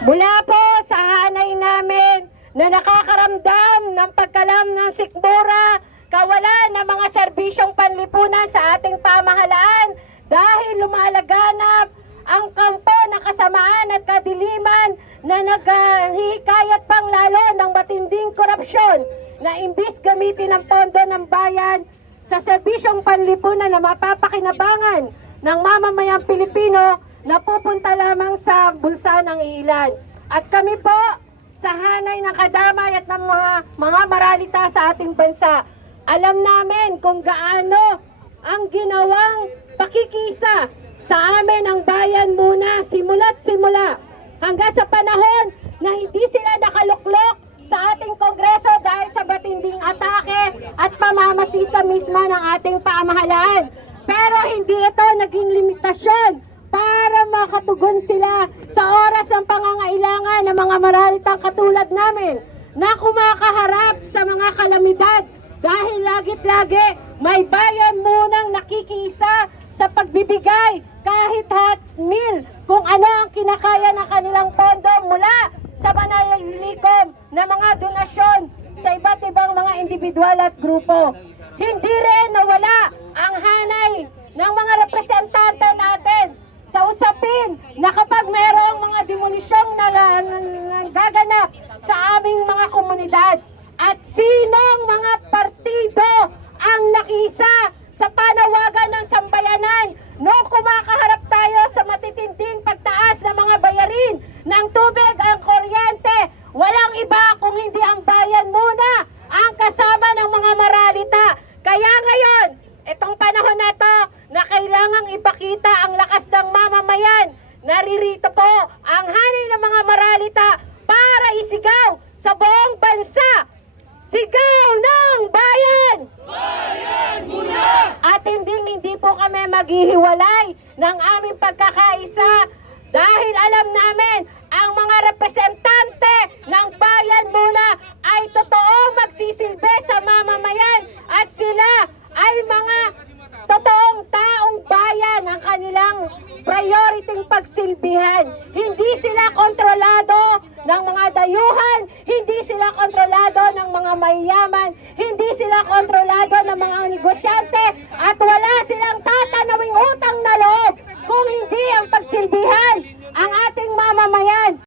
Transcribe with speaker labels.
Speaker 1: Mula po sa hanay namin na nakakaramdam ng pagkalam ng sikmura, kawalan ng mga serbisyong panlipunan sa ating pamahalaan dahil lumalaganap ang kampo ng kasamaan at kadiliman na naghihikayat pang lalo ng matinding korupsyon na imbis gamitin ang pondo ng bayan sa serbisyong panlipunan na mapapakinabangan ng mamamayang Pilipino na pupunta lamang sa bulsa ng ilan. At kami po sa hanay ng kadamay at ng mga, mga maralita sa ating bansa, alam namin kung gaano ang ginawang pakikisa sa amin ang bayan muna simula't simula hanggang sa panahon na hindi sila nakaluklok sa ating kongreso dahil sa batinding atake at pamamasisa mismo ng ating pamahalaan. Pero hindi ito naging limitasyon para makatugon sila sa oras ng pangangailangan ng mga maralitang katulad namin na kumakaharap sa mga kalamidad dahil lagit-lagi may bayan munang nakikiisa sa pagbibigay kahit hot meal kung ano ang kinakaya ng kanilang pondo mula sa manalilikom na mga donasyon sa iba't ibang mga individual at grupo. Hindi rin nawala ang hanay ng mga representante usapin na kapag merong mga na- nagaganap sa aming mga komunidad at sinong mga partido ang nakisa sa panawagan ng sambayanan nung kumakaharap tayo sa matitinding pagtaas ng mga bayarin ng tubig ang kuryente. Walang iba kung hindi ang bayan muna ang kasama ng mga maralita. Kaya ngayon, itong panahon na to na kailangang ipakita ang lakas ng mamamayan, naririto po ang hanay ng mga maralita para isigaw sa buong bansa. Sigaw ng bayan! At hindi hindi po kami maghihiwalay ng aming pagkakaisa dahil alam namin magsilbihan. Hindi sila kontrolado ng mga dayuhan, hindi sila kontrolado ng mga mayayaman, hindi sila kontrolado ng mga negosyante, at wala silang tatanawing